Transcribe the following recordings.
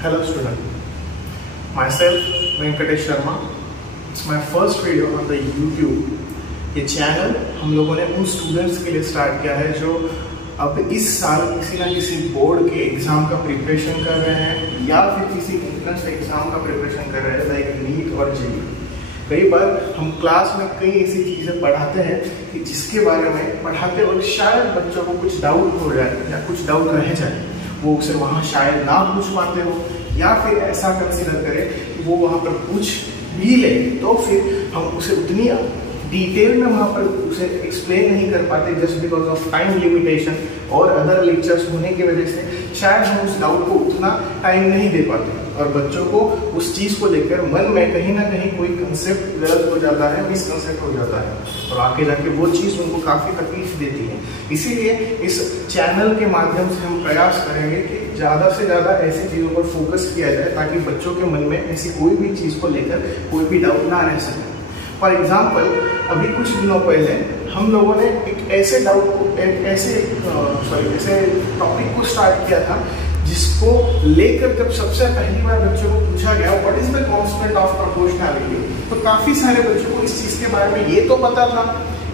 Hello student, myself Venkatesh Sharma. It's my first video on the YouTube. ये channel हम लोगों ने उन स्टूडेंट्स के लिए स्टार्ट किया है जो अब इस साल किसी ना किसी बोर्ड के एग्ज़ाम का प्रिपरेशन कर रहे हैं या फिर किसी एंट्रेंस एग्ज़ाम का प्रिपरेशन कर रहे हैं लाइक नीट और जेईई। कई बार हम क्लास में कई ऐसी चीज़ें पढ़ाते हैं कि जिसके बारे में पढ़ाते वक्त शायद बच्चों को कुछ डाउट हो जाए या कुछ डाउट रह जाए, वो उसे वहाँ शायद ना पूछ पाते हो या फिर ऐसा कंसिडर करें कि वो वहाँ पर पूछ भी ले तो फिर हम उसे उतनी डिटेल में वहाँ पर उसे एक्सप्लेन नहीं कर पाते just because of time limitation और अदर लेक्चर्स होने की वजह से शायद हम उस डाउट को उतना टाइम नहीं दे पाते और बच्चों को उस चीज़ को लेकर मन में कहीं ना कहीं कोई कंसेप्ट गलत हो जाता है, मिसकंसेप्ट हो जाता है और आगे जाके वो चीज़ उनको काफ़ी तकलीफ देती है। इसीलिए इस चैनल के माध्यम से हम प्रयास करेंगे कि ज़्यादा से ज़्यादा ऐसी चीज़ों पर फोकस किया जाए ताकि बच्चों के मन में ऐसी कोई भी चीज़ को लेकर कोई भी डाउट ना रह सके। फॉर एग्जाम्पल, अभी कुछ दिनों पहले हम लोगों ने एक ऐसे डाउट को ऐसे टॉपिक को स्टार्ट किया था जिसको लेकर जब सबसे पहली बार बच्चों को पूछा गया what is the constant of proportionality, तो काफी सारे बच्चों को इस चीज के बारे में ये तो पता था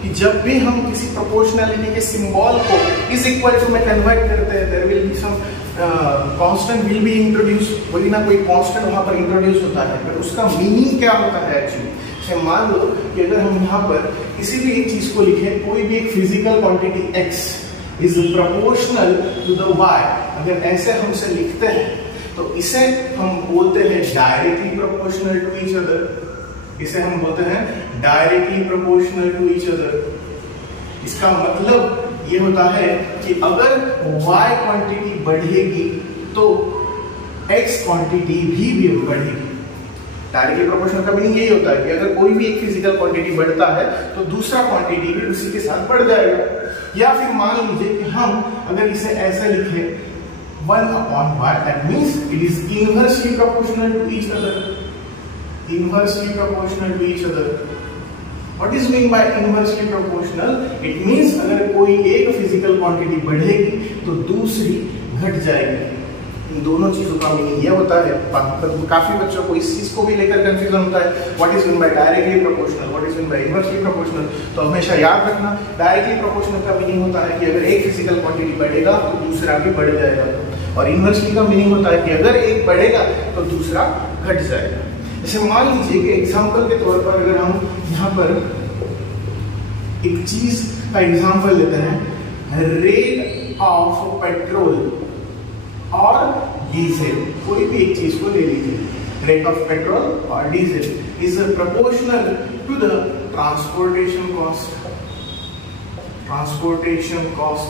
कि जब भी हम किसी प्रोपोर्शनैलिटी के सिंबल को इज इक्वल टू में कन्वर्ट करते हैं there will be some constant will be introduce, कोई ना कोई कांस्टेंट वहां पर इंट्रोड्यूस होता है। पर उसका मीनिंग क्या होता है एक्चुअली, मान लो कि अगर हम यहाँ पर किसी भी एक चीज को लिखें, कोई भी एक physical quantity x is proportional to the y, अगर ऐसे हम इसे लिखते हैं तो इसे हम बोलते हैं directly proportional to each other. इसे हम बोलते हैं directly proportional to each other. इसका मतलब ये होता है कि अगर y क्वांटिटी बढ़ेगी तो x क्वांटिटी भी बढ़ेगी। डायरेक्टली प्रोपोर्शनल का मीनिंग यही होता है कि अगर कोई भी एक फिजिकल क्वांटिटी बढ़ता है तो दूसरा क्वांटिटी भी उसी के साथ बढ़ जाएगा। या फिर मान लीजिए कि हम अगर इसे ऐसे लिखें 1/y, that means it is inversely proportional to each other. Inversely proportional to each other. What is mean by inversely proportional? It means अगर कोई एक फिजिकल क्वांटिटी बढ़ेगी तो दूसरी घट जाएगी। इन दोनों चीजों का मीनिंग ये होता है। काफी बच्चों को इस चीज को भी लेकर कंफ्यूजन होता है, what is mean bye directly proportional, what is mean by inversely proportional. तो हमेशा याद रखना, डायरेक्टली प्रोपोर्शनल का मीनिंग होता है कि अगर एक फिजिकल क्वांटिटी बढ़ेगा तो दूसरा भी बढ़ जाएगा, और इनवर्सली का मीनिंग होता है कि अगर एक बढ़ेगा तो दूसरा घट जाएगा। जैसे मान लीजिए कि एग्जाम्पल के तौर पर अगर हम यहाँ पर एक चीज का एग्जाम्पल लेते हैं, रेट ऑफ पेट्रोल और डीजल, कोई भी एक चीज को ले लीजिए, रेट ऑफ पेट्रोल और diesel is proportional to the transportation cost. Transportation cost,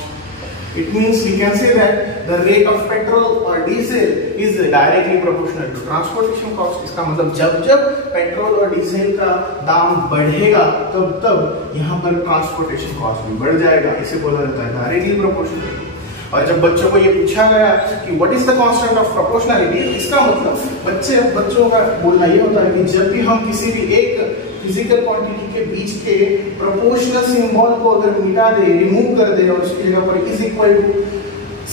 it means we can say that the rate of petrol or diesel is directly proportional to transportation cost। इसका मतलब जब जब पेट्रोल और diesel का दाम बढ़ेगा तब तब यहाँ पर ट्रांसपोर्टेशन कॉस्ट भी बढ़ जाएगा। इसे बोला जाता है डायरेक्टली प्रोपोर्शनल। और जब बच्चों को ये पूछा गया कि what is the constant of proportionality, इसका मतलब बच्चों का बोलना ये होता है कि जब भी हम किसी भी एक फिजिकल क्वांटिटी के बीच के प्रोपोर्शनल सिंबल को अगर मिटा दे, रिमूव कर दे और उसकी जगह पर इज इक्वल टू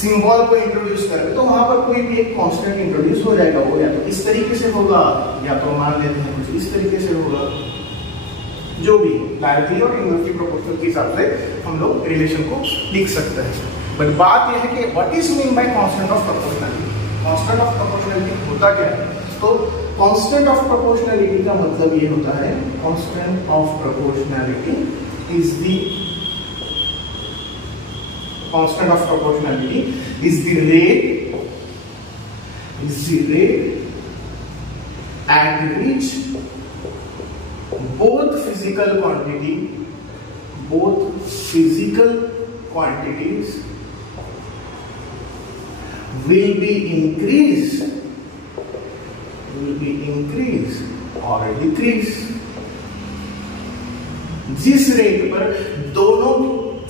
सिंबल को इंट्रोड्यूस कर दे तो वहां पर कोई भी एक कांस्टेंट इंट्रोड्यूस हो जाएगा। वो या तो इस तरीके से होगा या तो मान लेते हैं कुछ इस तरीके से होगा, जो भी डायरेक्टली और इनवर्सली प्रोपोर्शनल के हिसाब से हम लोग रिलेशन को लिख सकते हैं। बट बात यह है कि what is mean bye constant of proportionality. Constant of proportionality होता क्या है? तो कांस्टेंट ऑफ प्रोपोर्शनैलिटी का मतलब ये होता है, constant of proportionality is the constant of proportionality is the rate at which both physical quantities will be increased or decrease। जिस रेट पर दोनों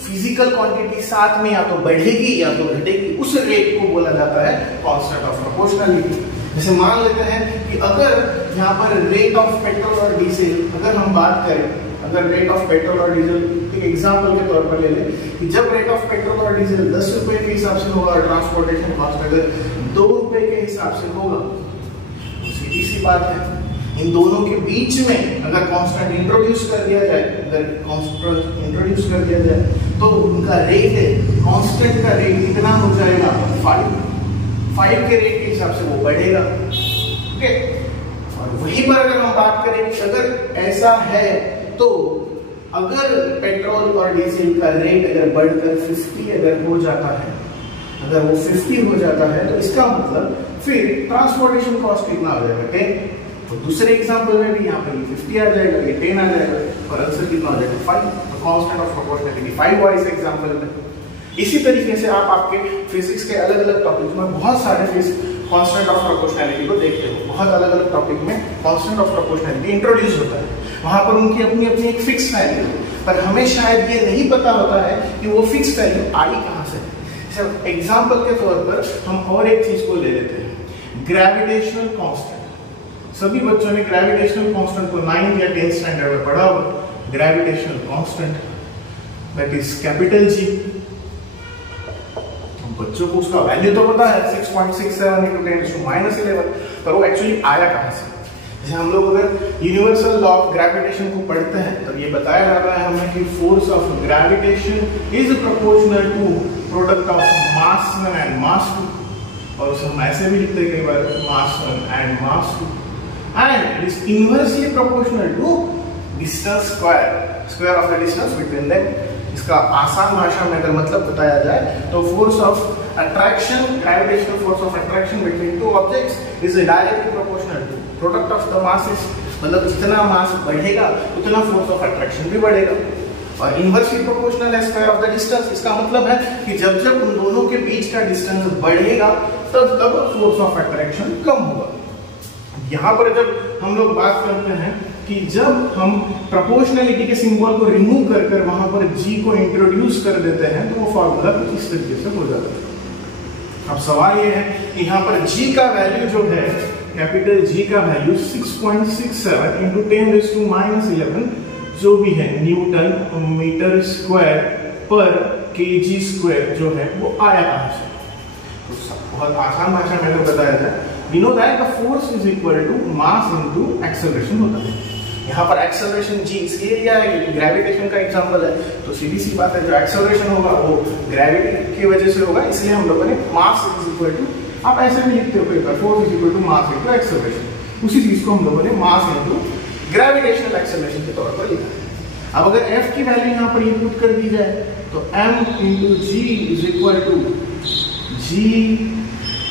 फिजिकल क्वांटिटी साथ में या तो बढ़ेगी या तो घटेगी, उस रेट को बोला जाता है कांस्टेंट ऑफ प्रोपोर्शनैलिटी। जैसे मान लेते हैं कि अगर यहाँ पर रेट ऑफ पेट्रोल और डीजल, अगर हम बात करें, अगर रेट ऑफ पेट्रोल और डीजल एक एग्जांपल के तौर पर ले लें कि जब रेट ऑफ पेट्रोल और डीजल 10 रुपए के हिसाब से होगा और ट्रांसपोर्टेशन कॉस्ट अगर 2 रुपए के हिसाब से होगा, तो सीधी सी बात है इन दोनों के बीच में अगर कांस्टेंट इंट्रोड्यूस कर दिया जाए, तो उनका रेट है, कांस्टेंट का रेट कितना हो जाएगा 5 के रेट के हिसाब से वो बढ़ेगा। ओके, और वहीं पर अगर हम बात करें कि अगर ऐसा है तो अगर पेट्रोल और डीजल का रेट अगर बढ़कर 50 अगर हो जाता है, अगर वो 50 हो जाता है, तो इसका मतलब फिर ट्रांसपोर्टेशन कॉस्ट कितना हो जाएगा 10। तो दूसरे एग्जांपल में भी यहाँ पर 50 आ जाएगा, ये 10 आ जाएगा, और आंसर कितना हो जाएगा 5। तो कांस्टेंट ऑफ प्रोपोर्शनैलिटी 5 हुआ इस एग्जांपल में। इसी तरीके से आप आपके फिजिक्स के अलग अलग टॉपिक में बहुत सारे कांस्टेंट ऑफ प्रोपोर्शनैलिटी को देखते हो, बहुत अलग अलग टॉपिक में कांस्टेंट ऑफ प्रोपोर्शनैलिटी इंट्रोड्यूस होता है, वहां पर उनकी अपनी अपनी एक फिक्स वैल्यू है, पर हमें शायद ये नहीं पता होता है कि वो फिक्स वैल्यू आई कहां से। एग्जाम्पल के तौर पर हम और एक चीज को ले लेते हैं, ग्रेविटेशनल कांस्टेंट। सभी बच्चों ने ग्रेविटेशनल कांस्टेंट को 9 या 10 स्टैंडर्ड में पढ़ा होगा। Gravitational constant that is capital G. बच्चों को उसका वैल्यू तो पता है 6.67 × 10⁻11, पर वो एक्चुअली आया कहां से। जैसे हम लोग अगर यूनिवर्सल लॉ ऑफ ग्रेविटेशन को पढ़ते हैं तब ये बताया जाता है हमें कि force of gravitation is proportional to product of mass 1 and mass 2, और उसे हम ऐसे भी लिखते हैं कई बार mass 1 and mass 2, and it is inversely proportional to distance square of the distance between them। इसका आसान भाषा में अगर मतलब बताया जाए तो force of attraction, gravitational force of attraction between two objects is directly proportional to product of the masses. मतलब जितना मास बढ़ेगा उतना फोर्स ऑफ अट्रैक्शन भी बढ़ेगा, और इनवर्सली प्रोपोर्शनल है स्क्वायर ऑफ द डिस्टेंस। इसका मतलब है कि जब जब उन दोनों के बीच का डिस्टेंस बढ़ेगा तब तब फोर्स ऑफ अट्रैक्शन कम होगा। यहाँ पर जब हम लोग बात करते हैं कि जब हम प्रोपोर्शनलिटी के सिंबल को रिमूव कर कर वहां पर जी को इंट्रोड्यूस कर देते हैं तो वो फॉर्मूला कुछ इस तरीके से हो जाता है। अब सवाल ये है कि यहाँ पर जी का वैल्यू जो है, कैपिटल जी का वैल्यू 6.67 × 10⁻11 जो भी है न्यूटन मीटर स्क्वायर पर केजी स्क्वायर जो है वो आया कहां से। तो बहुत आसान भाषा में अगर बताया जाए, we know that the force is equal to mass into acceleration होता है। यहाँ पर acceleration g इसलिए या ग्रेविटेशन का एग्जांपल है, तो सीधी सी बात है जो acceleration होगा वो ग्रेविटी की वजह से होगा, इसलिए हम लोगों ने mass is equal to, आप ऐसे भी लिखते हो कई बार force is equal to mass into acceleration, उसी चीज को हम लोगों ने mass into ग्रेविटेशनल acceleration के तौर पर लिखा है। अब अगर f की वैल्यू यहाँ पर इनपुट कर दी जाए तो m into g is equal to g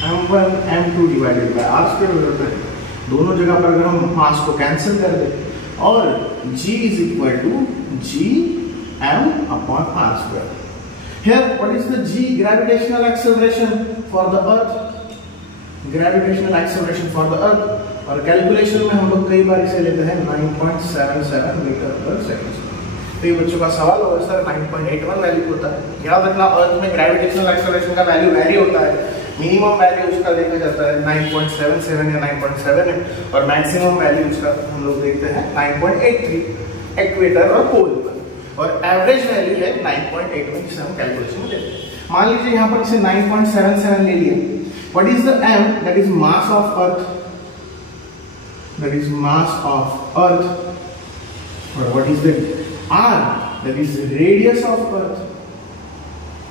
m1 m2 divided by r square हो जाता है। दोनों जगह पर अगर हम मास को कैंसिल कर दें और g is equal to g m upon r square. Here what is the g gravitational acceleration for the earth, gravitational acceleration for the earth, और कैलकुलेशन में हम लोग कई बार इसे लेते हैं 9.77 मीटर पर सेकंड। तो ये बच्चों का सवाल होगा सर 9.81 वैल्यू होता है। याद रखना अर्थ में ग्रेविटेशनल एक्सेलरेशन का वैल्यू वेरी होता है, मिनिमम वैल्यू उसका देखा जाता है 9.77 या 9.7 है, और मैक्सिमम वैल्यू उसका हम लोग देखते हैं 9.83 इक्वेटर और पोल पर, और एवरेज वैल्यू है 9.81 जिसे हम कैलकुलेशन में लेते हैं। मान लीजिए यहाँ पर इसे 9.77 ले लिया। What is the m, that is mass of earth, that is mass of earth, और what is the r, that is radius of earth,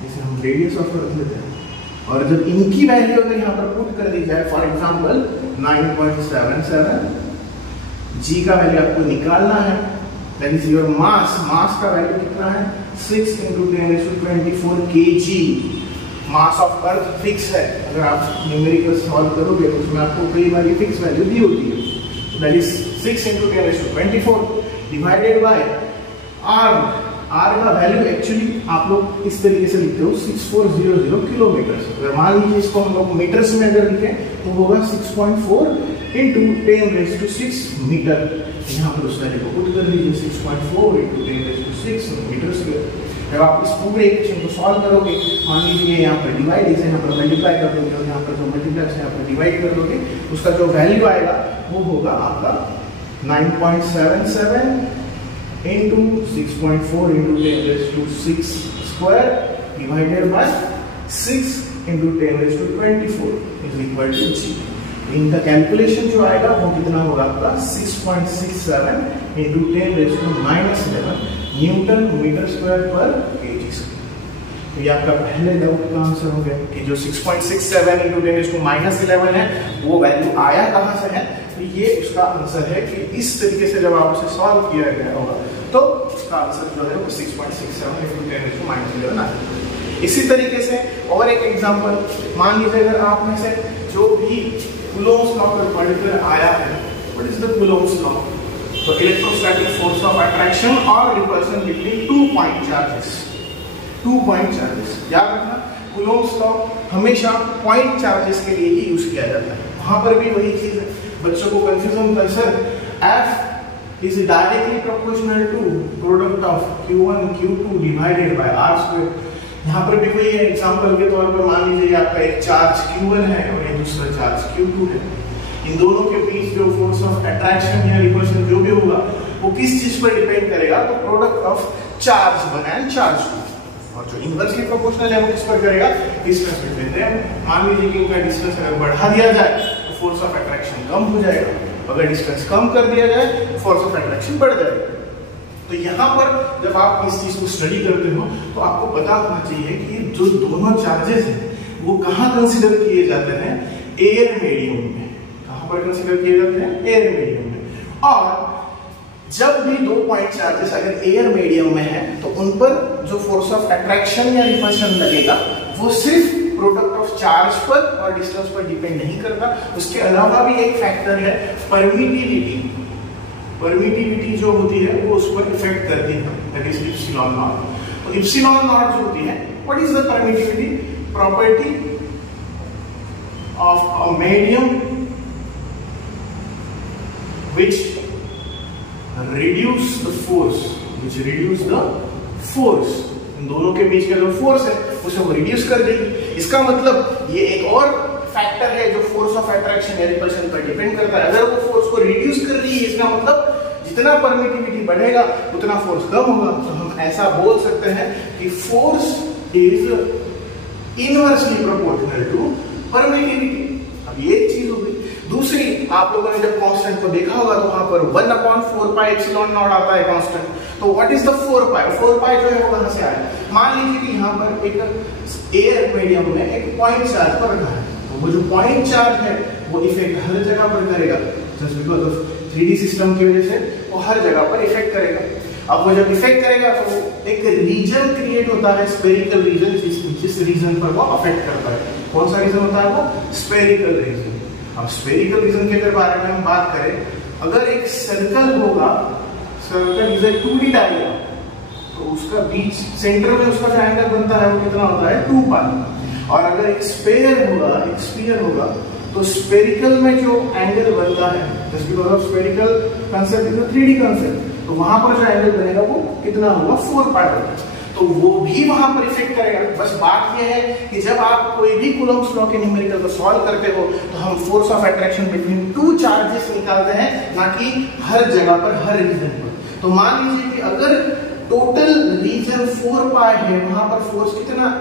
इसे हम रेडियस ऑफ अर्थ लेते हैं। और जब इनकी वैल्यू अगर यहाँ पर पुट कर दी जाए, फॉर एग्जांपल 9.77, g का वैल्यू आपको निकालना है, दैट इज योर मास, मास का वैल्यू कितना है 6 × 10⁻24 kg। Mass of earth fix है, अगर आप न्यूमेरिकल सॉल्व करोगे तो उसमें आपको कई बार फिक्स वैल्यू दी होती है, that is 6 × 10⁻24 divided by r। R का वैल्यू एक्चुअली आप लोग इस तरीके से लिखते हो 6400 किलोमीटर। अगर मान लीजिए इसको हम लोग मीटर्स में अगर लिखें तो होगा 6.4 × 10⁻6 मीटर। यहाँ पर उस वैल्यू को पुट कर लीजिए 6.4 × 10⁻6 मीटर स्क्वायर। जब आप इस पूरे इक्वेशन को सॉल्व करोगे, मान लीजिए यहाँ पर डिवाइड, इसे यहाँ पर मल्टीप्लाई कर दोगे और यहाँ पर जो मल्टीप्लाई से यहाँ पर डिवाइड कर दोगे, उसका जो वैल्यू आएगा वो होगा आपका 9.77 into 6.4 into 10 raised to 6 square divided by 6 into 10 raised to 24 is equal to g। इनका कैलकुलेशन जो आएगा वो कितना होगा आपका 6.67 into 10 raised to -11 newton metre square पर kg स्क्वायर। तो ये आपका पहले डाउट का आंसर हो गया कि जो 6.67 into 10 raised to -11 है वो वैल्यू आया कहाँ से है। तो ये उसका आंसर है कि इस तरीके से जब आप उसे सॉल्व किया गया होगा तो उसका आंसर जो है वो 6.67 into 10 raised to -11 आएगा। इसी तरीके से और एक एग्जांपल मान लीजिए अगर आप में से जो भी कूलोम्ब्स लॉ पर पढ़कर आया है, व्हाट इज द कूलोम्ब्स लॉ? तो इलेक्ट्रोस्टैटिक फोर्स ऑफ अट्रैक्शन और repulsion between 2 point charges. 2 point charges याद रखना, कूलोम्ब्स लॉ हमेशा पॉइंट चार्जेस के लिए ही यूज किया जाता है। वहां पर भी वही चीज है, बच्चों को कंफ्यूजन होता है sir F is directly proportional to product of Q1 Q2 divided by R square। यहाँ पर भी वही है, एग्जांपल के तौर पर मान लीजिए आपका एक चार्ज Q1 है और एक दूसरा चार्ज Q2 है। इन दोनों के बीच जो फोर्स ऑफ अट्रैक्शन या रिपल्शन जो भी होगा वो किस चीज पर डिपेंड करेगा? तो product of charge 1 and charge 2। और जो इनवर्सली प्रोपोर्शनल है वो किस पर करेगा? Distance between them. मान लीजिए कि इनका डिस्टेंस अगर बढ़ा दिया जाए तो फोर्स ऑफ अट्रैक्शन कम हो जाएगा, अगर डिस्टेंस कम कर दिया जाए तो फोर्स ऑफ अट्रैक्शन बढ़ जाएगा। तो यहाँ पर जब आप इस चीज को स्टडी करते हो तो आपको पता होना चाहिए कि जो दोनों चार्जेस हैं वो कहाँ कंसीडर किए जाते हैं? एयर मीडियम में। कहाँ पर कंसीडर किए जाते हैं? एयर मीडियम में। और जब भी 2 पॉइंट चार्जेस अगर एयर मीडियम में है तो उन पर जो फोर्स ऑफ अट्रैक्शन या रिपल्शन लगेगा वो सिर्फ प्रोडक्ट ऑफ चार्ज पर और डिस्टेंस पर डिपेंड नहीं करता। उसके अलावा भी एक फैक्टर है परमिटिविटी। परमिटिविटी जो होती है वो उस पर इफेक्ट करती है, दैट इज इप्सिलॉन नॉट। तो इप्सिलॉन नॉट जो होती है, what is the permittivity? Property of a medium which reduce the force, इन दोनों के बीच का जो फोर्स है उसे वो रिड्यूस कर देगी। इसका मतलब ये एक और फैक्टर है जो फोर्स ऑफ अट्रैक्शन या रिपल्शन पर डिपेंड करता है। अगर वो फोर्स को रिड्यूस कर रही है इसका मतलब जितना परमिटिविटी बढ़ेगा उतना फोर्स कम होगा। तो हम ऐसा बोल सकते हैं कि force is inversely proportional to permittivity. अब ये चीज हो गई। दूसरी, आप लोगों ने जब कांस्टेंट को देखा होगा तो वहां पर 1/4 पाई एप्सिलॉन नॉट आता है कांस्टेंट। तो व्हाट इज द 4 पाई? 4 पाई जो है वो कहां से आया? मान लीजिए कि यहाँ पर एक एयर मीडियम में एक पॉइंट चार्ज पर रखा है, तो वो जो पॉइंट चार्ज है वो इफेक्ट हर जगह पर करेगा, just because of 3D system की वजह से वो हर जगह पर इफेक्ट करेगा। अब वो जब इफेक्ट करेगा तो एक रीजन क्रिएट होता है, स्फेरिकल रीजन, जिस रीजन पर वो अफेक्ट करता है। कौन सा रीजन होता है वो? Spherical region. अब स्फेरिकल रीजन के अगर बारे में हम बात करें, अगर एक सर्कल होगा, circle is a 2D diagram, तो उसका बीच सेंटर में उसका जो एंगल बनता है वो कितना होता है? 2 पाई। और अगर एक स्फीयर होगा तो स्फेरिकल में जो एंगल बनता है, just because of spherical concept is a 3D concept, तो वहां पर जो एंगल बनेगा वो कितना होगा? 4 पाई होगा। तो वो भी वहां पर इफेक्ट करेगा। बस बात यह है कि जब आप कोई भी कूलम्ब्स लॉ के न्यूमेरिकल को सॉल्व करते हो तो हम force of attraction between 2 charges निकालते हैं, ना कि हर जगह पर, हर रीजन पर। तो मान लीजिए कि अगर टोटल रीजन 4 पाई है, वहां पर फोर्स कितना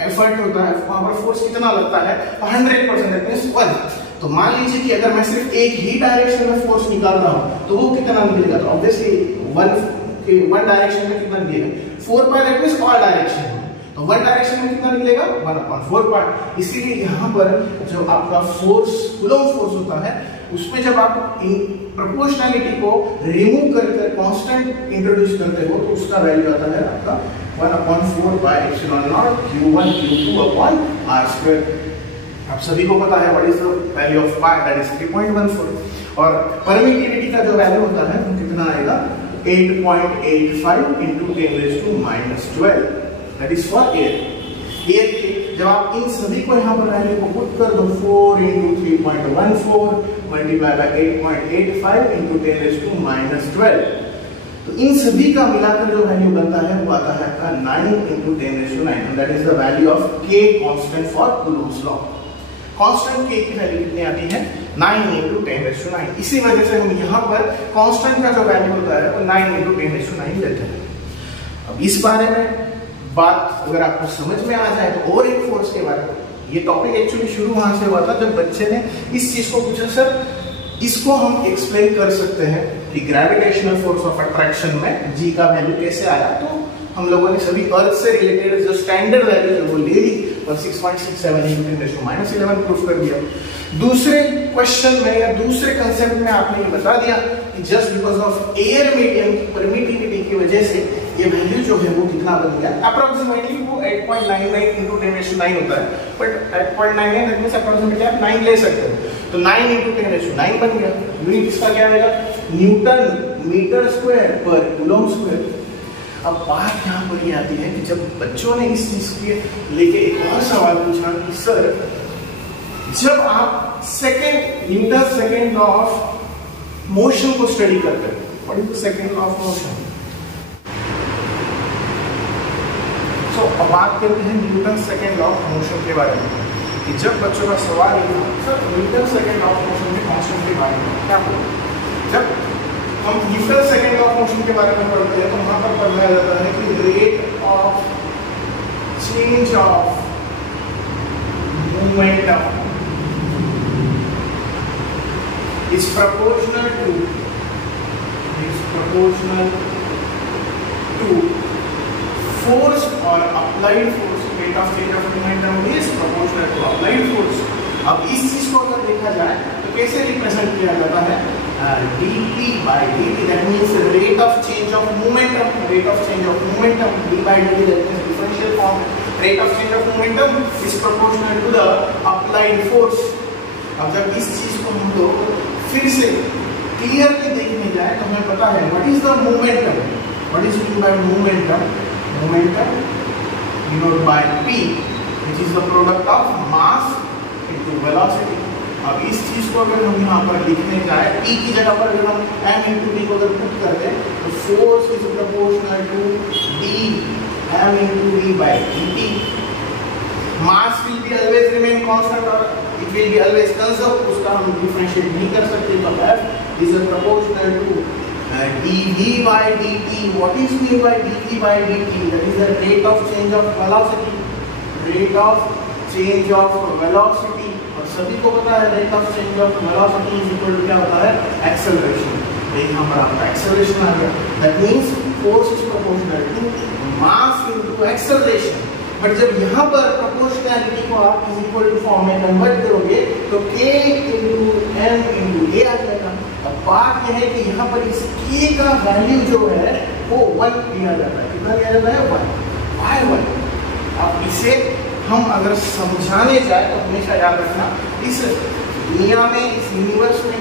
एफर्ट होता है, वहां पर फोर्स कितना लगता है? 100%, दैट मींस 1। तो मान लीजिए कि अगर मैं सिर्फ एक ही डायरेक्शन में फोर्स निकाल रहा हूं तो वो कितना निकलेगा? तो ऑब्वियसली 1 डायरेक्शन में कितना निकलेगा? 4 पाई, दैट मींस ऑल डायरेक्शन में। तो 1 डायरेक्शन में कितना निकलेगा? 1/4 पाई। इसीलिए यहाँ पर जो आपका फोर्स, कूलम्ब फोर्स होता है, उसमें जब आप प्रोपोर्शनलिटी को रिमूव करके कांस्टेंट इंट्रोड्यूस करते हो तो उसका वैल्यू आता है आपका 1/4 pi epsilon not Q1 Q2 upon R square. आप सभी को पता है what is the value of pi, that is 3.14। और परमिटिविटी का जो वैल्यू होता है वो कितना आएगा? 8.85 into 10 raised to -12, that is for air. Air के जब आप इन सभी को यहाँ पर वैल्यू को पुट कर दो, 4 into 3.14 multiply by 8.85 into 10 raised to -12, तो इन सभी का मिलाकर जो वैल्यू बनता है वो आता है आपका 9 into 10 raised to 9, that is the value of K constant for Coulomb's law. Constant k की वैल्यू कितनी आती है 9 × 10⁹ इसी वजह से हम यहाँ पर कांस्टेंट का जो वैल्यू होता है वो 9 × 10⁹ लेते हैं। अब इस बारे में बात अगर आपको समझ में आ जाए तो और एक फोर्स के बारे में, ये टॉपिक एक्चुअली शुरू वहां से हुआ था जब बच्चे ने इस चीज को पूछा सर इसको हम एक्सप्लेन कर सकते हैं कि ग्रेविटेशनल फोर्स ऑफ अट्रैक्शन में जी का वैल्यू कैसे आया। तो हम लोगों ने सभी अर्थ से रिलेटेड जो स्टैंडर्ड वैल्यू है वो ले ली और 6.67 × 10⁻11 प्रूफ कर दिया। दूसरे क्वेश्चन में या दूसरे कंसेप्ट में आपने ये बता दिया कि just because of air medium की परमिटिविटी की वजह से ये वैल्यू जो है वो कितना बन गया, अप्रोक्सीमेटली वो 8.99 × 10⁻9 होता है, बट 8.99 दैट मींस अप्रोक्सीमेटली आप 9 ले सकते हो, तो 9 × 10⁹ बन गया। यूनिट इसका क्या आएगा न्यूटन मीटर स्क्वायर पर कूलम स्क्वायर। अब बात यहाँ पर ये आती है कि जब बच्चों ने इस चीज के लेके एक और सवाल पूछा कि सर जब आप Newton second law of motion को स्टडी करते हैं, what is the second law of motion. तो अब बात करते हैं Newton second law of motion के बारे में कि जब बच्चों का सवाल ये sir Newton second law of motion में कांस्टेंट के बारे में क्या बोलते, जब हम Newton second law of motion के बारे में पढ़ते हैं तो वहां पर पढ़ाया जाता है कि rate of change of momentum is proportional to force or applied force. Rate of change of momentum is proportional to applied force. अब इस चीज को अगर देखा जाए तो कैसे रिप्रेजेंट किया जाता है dp/dt, that means rate of change of momentum, rate of change of momentum d/dt, that means differential form, rate of change of momentum is proportional to the applied force। अब जब इस चीज को हम लोग फिर से क्लियरली देखने जाए तो हमें पता है what is the momentum, what is mean by momentum, momentum denote by p which is the product of mass into velocity. अब इस चीज को अगर हम यहाँ पर लिखने जाए p की जगह पर अगर हम m × d को अगर पुट कर दें तो force is proportional to d m × d/dt। Mass will be always remain constant और it will be always conserve, उसका हम डिफरेंशिएट नहीं कर सकते, तो f is proportional to dv/dt। What is mean by dv/dt, that is the rate of change of velocity, rate of change of velocity. और सभी को पता है rate of change of velocity is equal to क्या होता है acceleration. यहाँ पर आपका एक्सेलरेशन आ गया, that means force is proportional to mass into acceleration. But जब यहाँ पर प्रोपोर्शनैलिटी को आप इज इक्वल टू फॉर्म में कन्वर्ट करोगे तो k × m × a आ जाएगा। अब बात यह है कि यहाँ पर इस k का वैल्यू जो है वो 1 दिया जाता है, कितना दिया जाता है 1, why 1। अब इसे हम अगर समझाने जाए तो हमेशा याद रखना इस दुनिया में, इस यूनिवर्स में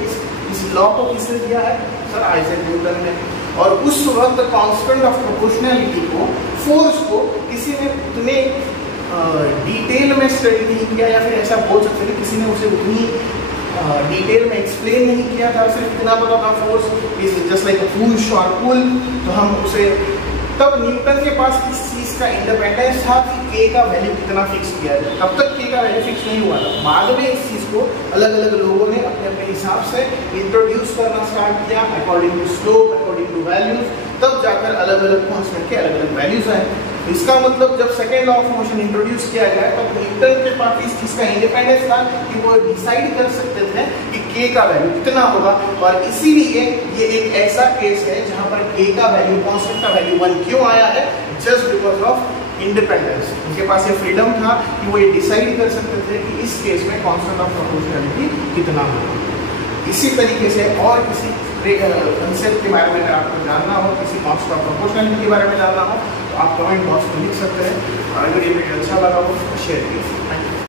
इस लॉ को किसने दिया है, सर आइजैक न्यूटन ने। और उस वक्त कांस्टेंट ऑफ प्रोपोर्शनैलिटी को, फोर्स को किसी ने उतने डिटेल में स्टडी नहीं किया, या फिर ऐसा बोल सकते थे किसी ने उसे उतनी डिटेल में एक्सप्लेन नहीं किया था, सिर्फ इतना पता था force is just like a push और पुल। तो हम उसे तब न्यूटन के पास इस चीज का इंडिपेंडेंस था कि k का वैल्यू कितना फिक्स किया जाए, तब तक k का वैल्यू फिक्स नहीं हुआ था। बाद में इस चीज को अलग अलग लोगों ने अपने अपने हिसाब से इंट्रोड्यूस करना स्टार्ट किया according to slope, according to values, तब जाकर अलग अलग कांस्टेंट के अलग अलग वैल्यूज आए। इसका मतलब जब second law of motion introduce किया गया तब न्यूटन के पास इस चीज का इंडिपेंडेंस था कि वो डिसाइड कर सकते थे कि k का वैल्यू कितना होगा। और इसीलिए ये एक ऐसा केस है जहां पर k का वैल्यू, कांस्टेंट का वैल्यू 1 क्यों आया है, जस्ट बिकॉज ऑफ इंडिपेंडेंस। उनके पास ये फ्रीडम था कि वो ये डिसाइड कर सकते थे कि इस केस में कांस्टेंट ऑफ प्रोपोर्शनैलिटी कितना होगा। इसी तरीके से और किसी कंसेप्ट के बारे में अगर आपको जानना हो, किसी कांस्टेंट ऑफ प्रोपोर्शनैलिटी के बारे में जानना हो तो आप कमेंट बॉक्स में लिख सकते हैं। और अगर ये वीडियो अच्छा लगा हो तो शेयर कीजिए। Thank you.